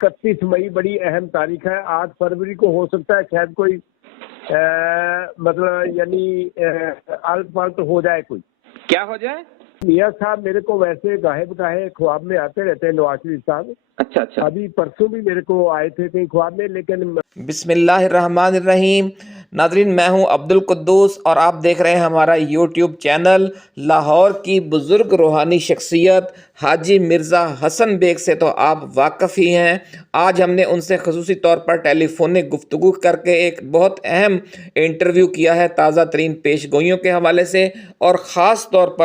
31 मई बड़ी अहम तारीख है। 8 फरवरी को हो सकता है शायद कोई मतलब यानी आलट पालट हो जाए। कोई क्या हो जाए? मियाँ साहब मेरे को वैसे गाहे बगाहे ख्वाब में आते रहते हैं, नवाज शरीफ साहब। अच्छा अच्छा। अभी परसों भी मेरे को आए थे कहीं ख्वाब में, लेकिन बिस्मिल्लाहिर्रहमानिर्रहीम। नाज़रीन, मैं हूं अब्दुल कुद्दूस और आप देख रहे हैं हमारा यूट्यूब चैनल। लाहौर की बुज़ुर्ग रूहानी शख्सियत हाजी मिर्ज़ा हसन बेग से तो आप वाकफ़ ही हैं। आज हमने उनसे ख़ुसूसी तौर पर टेलीफोनिक गुफ्तगू करके एक बहुत अहम इंटरव्यू किया है ताज़ा तरीन पेशगोइयों के हवाले से, और ख़ास तौर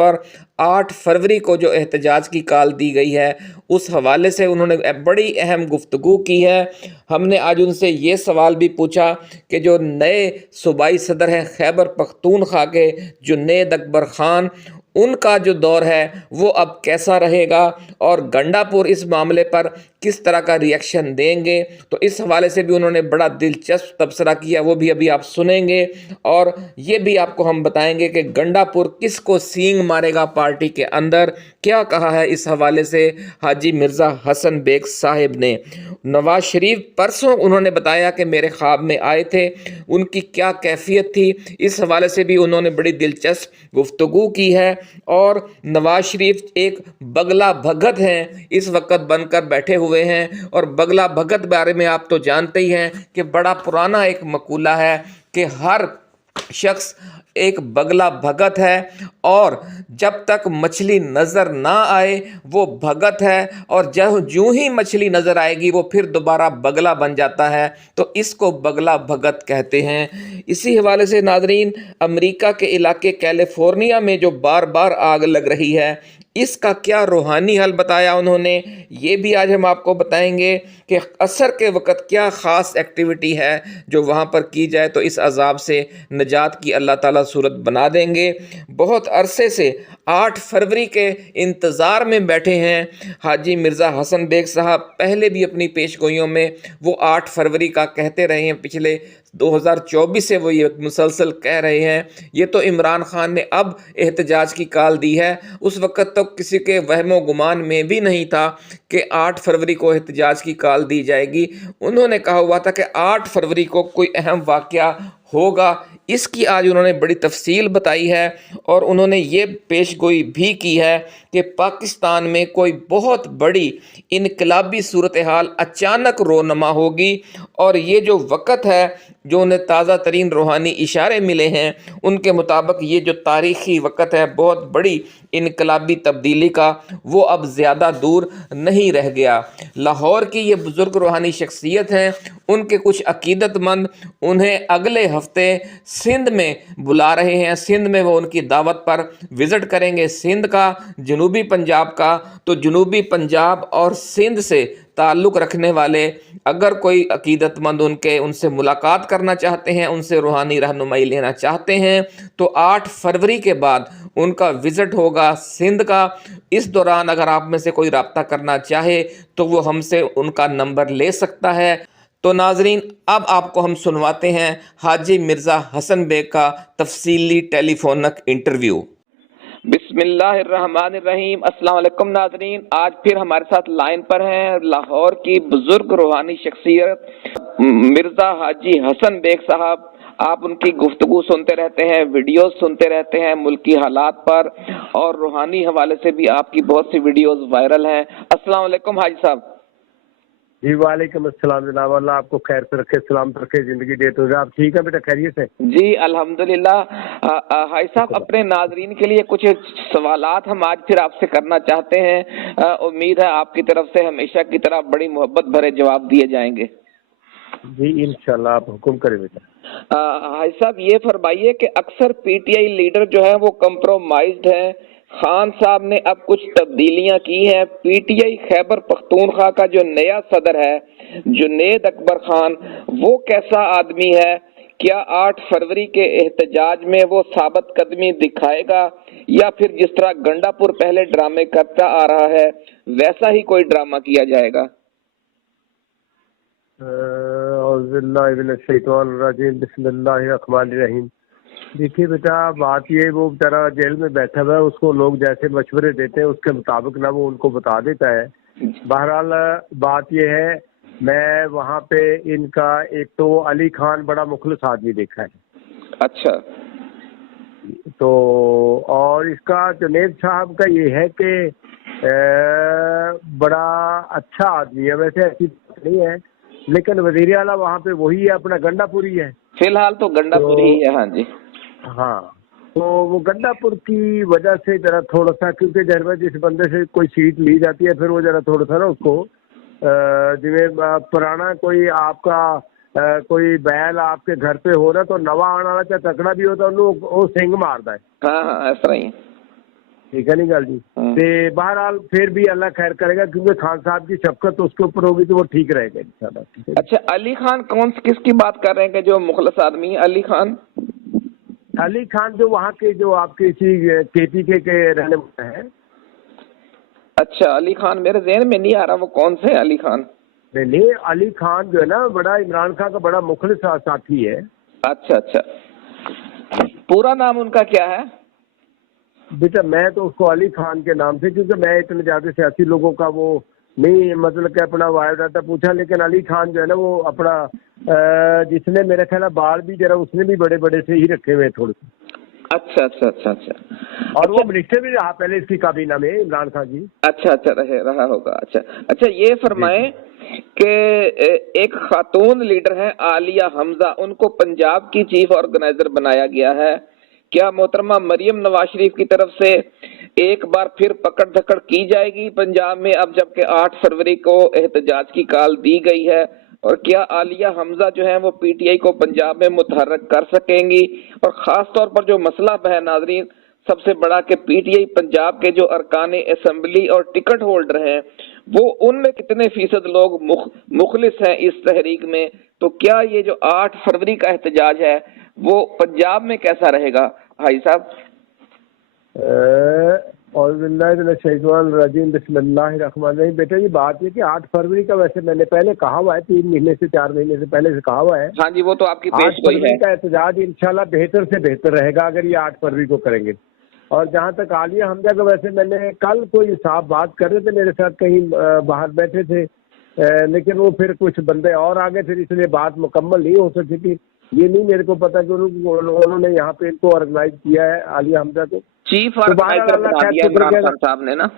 पर 8 फरवरी को जो एहतजाज की कॉल दी गई है उस हवाले से उन्होंने बड़ी अहम गुफ्तगू की है। हमने आज उनसे ये सवाल भी पूछा कि जो नए सूबाई सदर हैं खैबर पख्तूनख्वा के जुनैद अकबर ख़ान, उनका जो दौर है वो अब कैसा रहेगा और गंडापुर इस मामले पर किस तरह का रिएक्शन देंगे। तो इस हवाले से भी उन्होंने बड़ा दिलचस्प तबसरा किया, वो भी अभी आप सुनेंगे। और ये भी आपको हम बताएंगे कि गंडापुर किसको सींग मारेगा पार्टी के अंदर, क्या कहा है इस हवाले से हाजी मिर्ज़ा हसन बेग साहिब ने। नवाज शरीफ परसों उन्होंने बताया कि मेरे ख्वाब में आए थे, उनकी क्या कैफियत थी, इस हवाले से भी उन्होंने बड़ी दिलचस्प गुफ्तगू की है। और नवाज शरीफ एक बगला भगत हैं, इस वक्त बनकर बैठे हुए हैं। और बगला भगत बारे में आप तो जानते ही हैं कि बड़ा पुराना एक मकूला है कि हर शख्स एक बगला भगत है, और जब तक मछली नज़र ना आए वो भगत है, और जब यूं ही मछली नज़र आएगी वो फिर दोबारा बगला बन जाता है। तो इसको बगला भगत कहते हैं। इसी हवाले से नाज़रीन, अमेरिका के इलाके कैलिफोर्निया में जो बार बार आग लग रही है, इसका क्या रूहानी हल बताया उन्होंने, ये भी आज हम आपको बताएंगे कि असर के वक़्त क्या ख़ास एक्टिविटी है जो वहाँ पर की जाए तो इस अज़ाब से निजात की अल्लाह ताला सूरत बना देंगे। बहुत अरसे से 8 फरवरी के इंतज़ार में बैठे हैं हाजी मिर्ज़ा हसन बेग साहब। पहले भी अपनी पेशगोइयों में वो 8 फरवरी का कहते रहे हैं, पिछले 2024 से वो ये मुसलसल कह रहे हैं। ये तो इमरान खान ने अब एहतजाज की कॉल दी है, उस वक़्त तो किसी के वहमो गुमान में भी नहीं था कि 8 फरवरी को एहतजाज की कॉल दी जाएगी। उन्होंने कहा हुआ था कि 8 फरवरी को कोई अहम वाक़या होगा। इसकी आज उन्होंने बड़ी तफसील बताई है, और उन्होंने ये पेशगोई भी की है कि पाकिस्तान में कोई बहुत बड़ी इनकलाबी सूरत हाल अचानक रोनमा होगी। और ये जो वक़्त है, जो उन्हें ताज़ा तरीन रूहानी इशारे मिले हैं, उनके मुताबिक ये जो तारीख़ी वक़्त है बहुत बड़ी इनकलाबी तब्दीली का, वो अब ज़्यादा दूर नहीं रह गया। लाहौर की ये बुज़ुर्ग रूहानी शख्सियत हैं, उनके कुछ अकीदतमंद उन्हें अगले हफ्ते सिंध में बुला रहे हैं। सिंध में वो उनकी दावत पर विज़िट करेंगे, सिंध का, जनूबी पंजाब का। तो जनूबी पंजाब और सिंध से ताल्लुक़ रखने वाले अगर कोई अकीदतमंद उनसे मुलाकात करना चाहते हैं, उनसे रूहानी रहनुमाई लेना चाहते हैं, तो 8 फरवरी के बाद उनका विज़िट होगा सिंध का। इस दौरान अगर आप में से कोई रब्ता करना चाहे तो वो हमसे उनका नंबर ले सकता है। तो नाजरीन, अब आपको हम सुनवाते हैं हाजी मिर्ज़ा हसन बेग का तफसीली टेलीफोनिक इंटरव्यू। बिस्मिल्लाहिर्रहमानिर्रहीम। अस्सलाम वालेकुम नाजरीन, आज फिर हमारे साथ लाइन पर हैं लाहौर की बुजुर्ग रूहानी शख्सियत मिर्ज़ा हाजी हसन बेग साहब। आप उनकी गुफ्तगू सुनते रहते हैं, वीडियोस सुनते रहते हैं मुल्की हालात पर, और रूहानी हवाले से भी आपकी बहुत सी वीडियोस वायरल हैं। अस्सलाम वालेकुम हाजी साहब। जी वालेकुम अस्सलाम जनाब, अल्लाह आपको खैर से रखे, सलाम रखे, जिंदगी देते हुए। आप ठीक है बेटा, खैरियत से? जी अल्हम्दुलिल्लाह। हाई साहब, अपने नाजरीन के लिए कुछ सवालात हम आज फिर आपसे करना चाहते हैं। उम्मीद है आपकी तरफ से हमेशा की तरह बड़ी मोहब्बत भरे जवाब दिए जाएंगे। जी इंशाल्लाह, आप हुक्म करें बेटा। हाई साहब, ये फरमाइए कि अक्सर पीटीआई लीडर जो है वो कंप्रोमाइज्ड है। खान साहब ने अब कुछ तब्दीलियां की हैं। पीटीआई खैबर पख्तूनख्वा का जो नया सदर है जुनैद अकबर खान, वो कैसा आदमी है? क्या 8 फरवरी के एहतजाज में वो साबित कदमी दिखाएगा, या फिर जिस तरह गंडापुर पहले ड्रामे करता आ रहा है वैसा ही कोई ड्रामा किया जाएगा? बिस्मिल्लाहिर्रहमानिर्रहीम। देखिए बेटा, बात ये, वो बेचारा जेल में बैठा हुआ है, उसको लोग जैसे मशवरे देते हैं उसके मुताबिक ना वो उनको बता देता है। बहरहाल बात ये है, मैं वहाँ पे इनका एक तो अली खान बड़ा मुखलिस आदमी देखा है, अच्छा। तो और इसका जुनैद साहब का ये है कि बड़ा अच्छा आदमी है, वैसे ऐसी बात नहीं है, लेकिन वजीर आला वहाँ पे वही है, अपना गंडापुरी है। फिलहाल तो गंडापुरी ही है। हाँ जी। हाँ, तो वो गंडापुर की वजह से जरा थोड़ा सा, क्योंकि जब जिस बंदे से कोई सीट ली जाती है फिर वो जरा थोड़ा सा ना उसको जिਵੇਂ पुराना कोई आपका कोई बैल आपके घर पे हो रहा तो नवा आने वाला चाहे तकड़ा भी होता वो सिंग मारदा है। हाँ हाँ, ऐसा ही। ठीक है नहीं गल जी। ते बहरहाल फिर भी अल्लाह खैर करेगा, क्योंकि खान साहब की शफकत उसके ऊपर होगी तो वो ठीक रहेगा इंशाल्लाह। अच्छा, अली खान किसकी बात कर रहे हैं कि जो मुखलिस आदमी है? अली खान जो वहाँ के जो आपके इसी KPK के रहने वाले हैं। अच्छा, अली खान मेरे ज़हन में नहीं आ रहा, वो कौन से अली खान? नहीं, अली खान जो है ना बड़ा इमरान खान का बड़ा मुखलिस साथी है। अच्छा अच्छा, पूरा नाम उनका क्या है? बेटा मैं तो उसको अली खान के नाम से, क्योंकि मैं इतने ज्यादा सियासी लोगों का वो नहीं, मतलब कि अपना बायोडाटा पूछा, लेकिन अली खान जो है ना वो अपना जिसने मेरे ख्याल बाल भी जरा उसने भी बड़े बड़े से ही रखे हुए थोड़े से। अच्छा अच्छा अच्छा अच्छा। और वो मिनिस्टर भी रहा पहले इसकी काबीना में, इमरान खान जी। अच्छा अच्छा, रहा होगा। अच्छा अच्छा, ये फरमाए कि एक खातून लीडर है आलिया हमजा, उनको पंजाब की चीफ ऑर्गेनाइजर बनाया गया है। क्या मोहतरमा मरियम नवाज शरीफ की तरफ से एक बार फिर पकड़ धकड़ की जाएगी पंजाब में, अब जबकि 8 फरवरी को एहतजाज की कॉल दी गई है? और क्या आलिया हमजा जो है वो PTI को पंजाब में मुतहर्रिक कर सकेंगी? और खास तौर पर जो मसला है नाजरीन सबसे बड़ा कि PTI पंजाब के जो अरकान असेंबली और टिकट होल्डर हैं वो उनमें कितने फीसद लोग मुखलिस हैं इस तहरीक में? तो क्या ये जो 8 फरवरी का एहतजाज है वो पंजाब में कैसा रहेगा भाई साहब? और बिस्मिल्लाहिर्रहमानिर्रहीम, बिस्मिल्लाहिर्रहमानिर्रहीम। बेटा ये बात है कि 8 फरवरी का वैसे मैंने पहले कहा हुआ है, 3 महीने से 4 महीने से पहले से कहा हुआ है। हाँ जी, वो तो आपकी 8 फरवरी का एहतजाज इंशाल्लाह बेहतर से बेहतर रहेगा अगर ये 8 फरवरी को करेंगे। और जहाँ तक आलिया हमजा का, वैसे मैंने कल कोई साहब बात कर रहे थे मेरे साथ, कहीं बाहर बैठे थे, लेकिन वो फिर कुछ बंदे और आ गए, फिर इसलिए बात मुकम्मल नहीं हो सकी थी। ये नहीं मेरे को पता कि उन्होंने यहाँ पे इनको ऑर्गेनाइज किया है आलिया हमजा को, चीफ ऑर्गेनाइजर बना दिया इमरान खान साहब ने ना।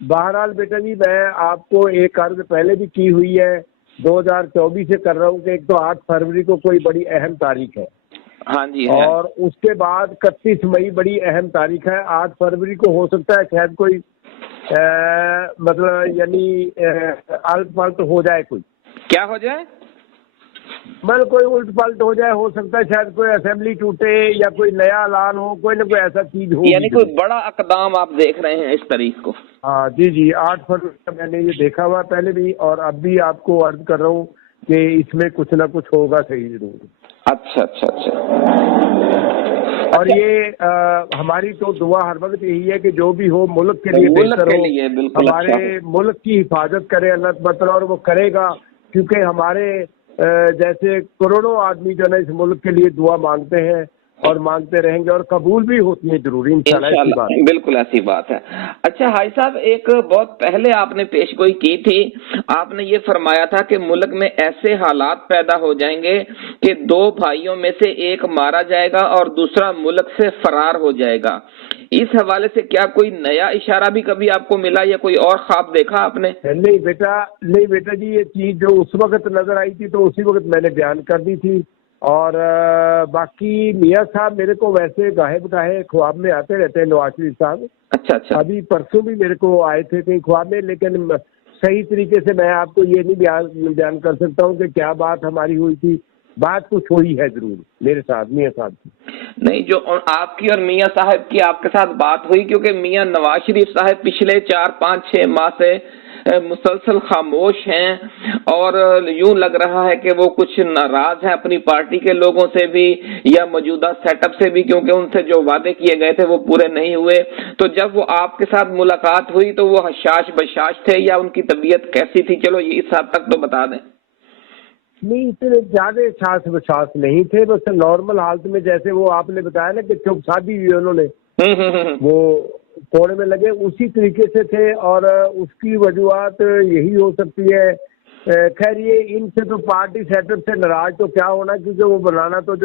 बहरहाल बेटा जी मैं आपको एक अर्ज पहले भी की हुई है, 2024 से कर रहा हूँ कि एक तो 8 फरवरी को कोई बड़ी अहम तारीख है। हाँ जी है। और उसके बाद 31 मई बड़ी अहम तारीख है। 8 फरवरी को हो सकता है शायद कोई मतलब यानी अल्ट पल्ट हो जाए, कोई क्या हो जाए, मतलब कोई उल्ट पल्ट हो जाए, हो सकता है शायद कोई असेंबली टूटे या कोई नया ऐलान हो, कोई ना कोई ऐसा चीज हो, यानी कोई बड़ा अकदाम आप देख रहे हैं इस तारीख को? हाँ जी जी, 8 फरवरी का मैंने ये देखा हुआ पहले भी, और अब भी आपको अर्ज कर रहा हूँ कि इसमें कुछ ना कुछ होगा, सही जरूर। अच्छा अच्छा अच्छा। और ये हमारी तो दुआ हर वक्त यही है कि जो भी हो मुल्क के लिए बेहतर हो, हमारे मुल्क की हिफाजत करे अल्लाह तआला, और वो करेगा, क्योंकि हमारे जैसे करोड़ों आदमी जो है इस मुल्क के लिए दुआ मांगते हैं और मांगते रहेंगे, और कबूल भी होती है जरूर इंशाल्लाह। बिल्कुल ऐसी बात है। अच्छा हाई साहब, एक बहुत पहले आपने पेशगोई की थी, आपने ये फरमाया था कि मुल्क में ऐसे हालात पैदा हो जाएंगे कि 2 भाइयों में से एक मारा जाएगा और दूसरा मुल्क से फरार हो जाएगा। इस हवाले से क्या कोई नया इशारा भी कभी आपको मिला या कोई और ख्वाब देखा आपने? नहीं बेटा जी, ये चीज जो उस वक्त नजर आई थी तो उसी वक्त मैंने बयान कर दी थी। और बाकी मियाँ साहब मेरे को वैसे गाहे बगाहे ख्वाब में आते रहते हैं, नवाज शरीफ साहब। अच्छा अच्छा। अभी परसों भी मेरे को आए थे कहीं ख्वाब में, लेकिन सही तरीके से मैं आपको ये नहीं बयान कर सकता हूँ कि क्या बात हमारी हुई थी। बात कुछ हुई है जरूर मेरे साथ मियाँ साहब की। नहीं, जो आपकी और मियाँ साहब की आपके साथ बात हुई, क्योंकि मियाँ नवाज शरीफ साहब पिछले 4, 5, 6 माह से मुसलसल खामोश हैं और यूं लग रहा है कि वो कुछ नाराज हैं अपनी पार्टी के लोगों से भी या मौजूदा सेटअप से भी, क्योंकि उनसे जो वादे किए गए थे वो पूरे नहीं हुए। तो जब वो आपके साथ मुलाकात हुई तो वो हशाश बशाश थे या उनकी तबीयत कैसी थी? चलो ये इस हद तक तो बता दें। नहीं, इतने ज्यादा छाछ बछास नहीं थे, बस नॉर्मल हालत में, जैसे वो आपने बताया ना कि चुप शादी हुई उन्होंने, वो कोने में लगे उसी तरीके से थे, और उसकी वजूहत यही हो सकती है। खैर ये इनसे तो पार्टी सेटअप से नाराज तो क्या होना, क्योंकि वो बनाना तो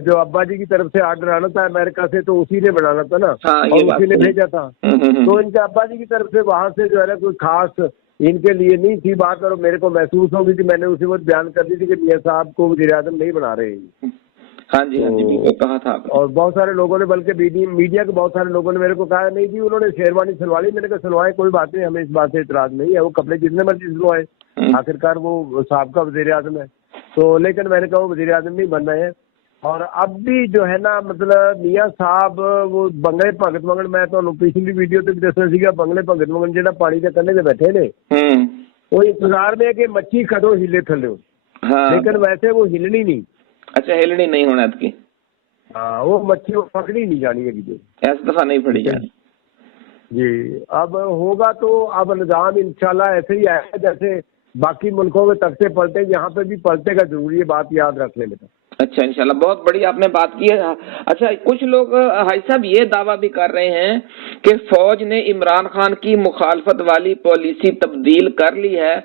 जो अब्बा जी की तरफ से आर्डर आना था अमेरिका से, तो उसी ने बनाना था ना, और उसी ने भेजा था। तो इनके अब्बा जी की तरफ से वहां से जो है ना कोई खास इनके लिए नहीं थी बात, और मेरे को महसूस होगी कि मैंने उसी वक्त बयान कर दी थी कि मियां साहब को वज़ीर आज़म नहीं बना रहे हैं। हाँ जी, हाँ जी, बिल्कुल कहा था आपने। और बहुत सारे लोगों ने, बल्कि मीडिया के बहुत सारे लोगों ने मेरे को कहा नहीं जी उन्होंने शेरवानी सिलवा ली। मैंने कहा सिलवाए, कोई बात नहीं, हमें इस बात से इतराज नहीं है, वो कपड़े जितने मर्जी सिलवाए, आखिरकार वो साहब का वज़ीर आज़म है। तो लेकिन मैंने कहा वो वज़ीर आज़म नहीं बन रहे हैं। और अब भी जो है ना, मतलब मियां साहब वो बंगले भगत मंगन, मैं तो पिछली वीडियो तो भी दसना सीगा, बंगले भगत मंगन ਜਿਹੜਾ पानी के कंढे ते बैठे ने, वो इंतजार में है कि मच्छी कदों हिले थल्ले, लेकिन वैसे वो हिलनी नहीं। अच्छा, हिलनी नहीं होना की। हाँ, वो मच्छी वो पकड़ी नहीं जानी है कि इस दफा नहीं पड़ी जानी जी। अब होगा तो अब निजाम इंशाल्लाह ऐसे ही आएगा जैसे बाकी मुल्कों में तख्ते पलटे, यहाँ पे भी पलटेगा जरूरी है, बात याद रख लेने का। अच्छा, इंशाल्लाह, बहुत बड़ी आपने बात की है। अच्छा, कुछ लोग हाई साहब ये दावा भी कर रहे हैं कि फौज ने इमरान खान की मुखालफत वाली पॉलिसी तब्दील कर ली है,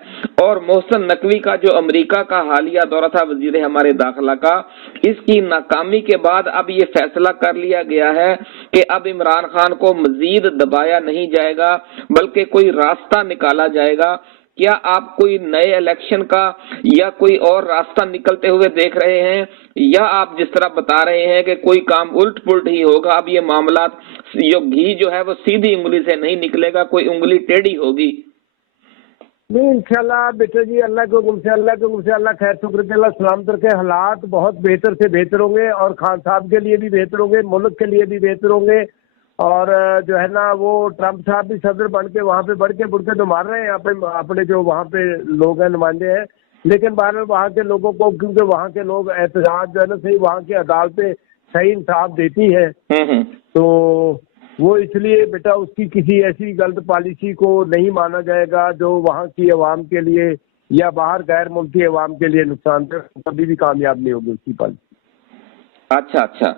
और मोहसिन नकवी का जो अमेरिका का हालिया दौरा था वजीर हमारे दाखिला का, इसकी नाकामी के बाद अब ये फैसला कर लिया गया है कि अब इमरान खान को मजीद दबाया नहीं जाएगा, बल्कि कोई रास्ता निकाला जाएगा। क्या आप कोई नए इलेक्शन का या कोई और रास्ता निकलते हुए देख रहे हैं, या आप जिस तरह बता रहे हैं कि कोई काम उल्ट पुल्ट ही होगा, अब ये मामला जो घी जो है वो सीधी उंगली से नहीं निकलेगा, कोई उंगली टेढ़ी होगी? नहीं, इंशाल्लाह बेटा जी, अल्लाह के हुक्म से अल्लाह खैर शुक्र के, अल्लाह सलामत रखे, हालात बहुत बेहतर से बेहतर होंगे, और खान साहब के लिए भी बेहतर होंगे, मुल्क के लिए भी बेहतर होंगे। और जो है ना वो ट्रम्प साहब भी सदर बन के वहाँ पे बढ़ के बुड़के तो मार रहे हैं अपने जो वहाँ पे लोग हैं, नुमाइंदे हैं, लेकिन बहरहाल वहाँ के लोगों को, क्योंकि वहाँ के लोग एहतजाज जो है ना सही, वहाँ की अदालतें सही इंसाफ देती है, तो वो इसलिए बेटा उसकी किसी ऐसी गलत पॉलिसी को नहीं माना जाएगा जो वहाँ की अवाम के लिए या बाहर गैर मुल्की अवाम के लिए नुकसान कभी भी कामयाब नहीं होगी उसकी पॉलिसी। अच्छा अच्छा,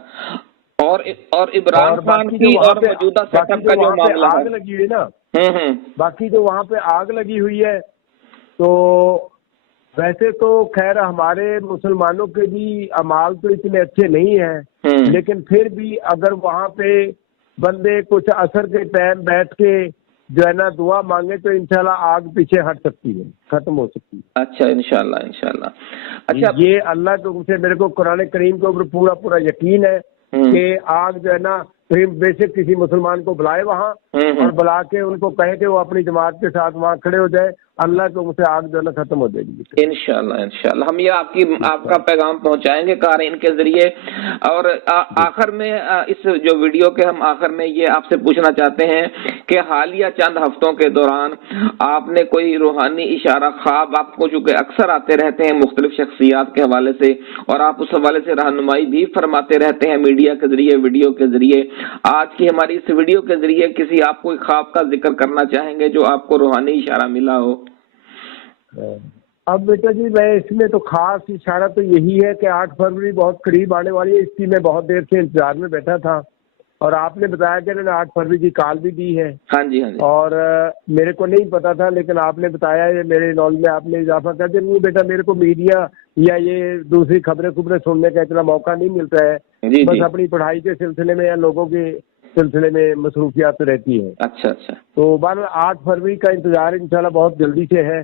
और इमरान खान की और मौजूदा सेटअप का जो मामला आग लगी हुई ना, बाकी जो वहाँ पे आग लगी हुई है, तो वैसे तो खैर हमारे मुसलमानों के भी अमाल तो इतने अच्छे नहीं हैं, लेकिन फिर भी अगर वहाँ पे बंदे कुछ असर के टाइम बैठ के जो है ना दुआ मांगे तो इंशाल्लाह आग पीछे हट सकती है, खत्म हो सकती है। अच्छा, इंशाल्लाह इंशाल्लाह। अच्छा, ये अल्लाह के हुक्म से मेरे को कुरान करीम के ऊपर पूरा पूरा यकीन है कि आग जो है ना बेशक किसी मुसलमान को बुलाए वहाँ, और बुला के उनको कहे कि वो अपनी जमात के साथ वहाँ खड़े हो जाए, अल्लाह के उनसे आग जो है ना खत्म हो जाएगी। इंशाल्लाह इंशाल्लाह, हम ये आपका पैगाम पहुंचाएंगे क़ारीन के जरिए। और आखिर में इस जो वीडियो के हम आखिर में ये आपसे पूछना चाहते हैं कि हालिया चंद हफ्तों के दौरान आपने कोई रूहानी इशारा, ख्वाब आपको चूंकि अक्सर आते रहते हैं मुख्तलिफ शख्सियात के हवाले से, और आप उस हवाले से रहनुमाई भी फरमाते रहते हैं मीडिया के जरिए, वीडियो के जरिए, आज की हमारी इस वीडियो के जरिए किसी आप कोई ख्वाब का जिक्र करना चाहेंगे जो आपको रूहानी इशारा मिला हो? अब बेटा जी मैं इसमें तो खास इशारा तो यही है कि 8 फरवरी बहुत करीब आने वाली है, इसकी मैं बहुत देर से इंतजार में बैठा था, और आपने बताया कि मैंने 8 फरवरी की कॉल भी दी है। हाँ जी, हाँ जी। और मेरे को नहीं पता था, लेकिन आपने बताया, ये मेरे नॉलेज में आपने इजाफा कर दिया। बेटा मेरे को मीडिया या ये दूसरी खबरें सुनने का इतना मौका नहीं मिलता है, बस अपनी पढ़ाई के सिलसिले में या लोगों के सिलसिले में मसरूफियात रहती है। अच्छा अच्छा। तो 8 फरवरी का इंतजार इंशाल्लाह बहुत जल्दी से है,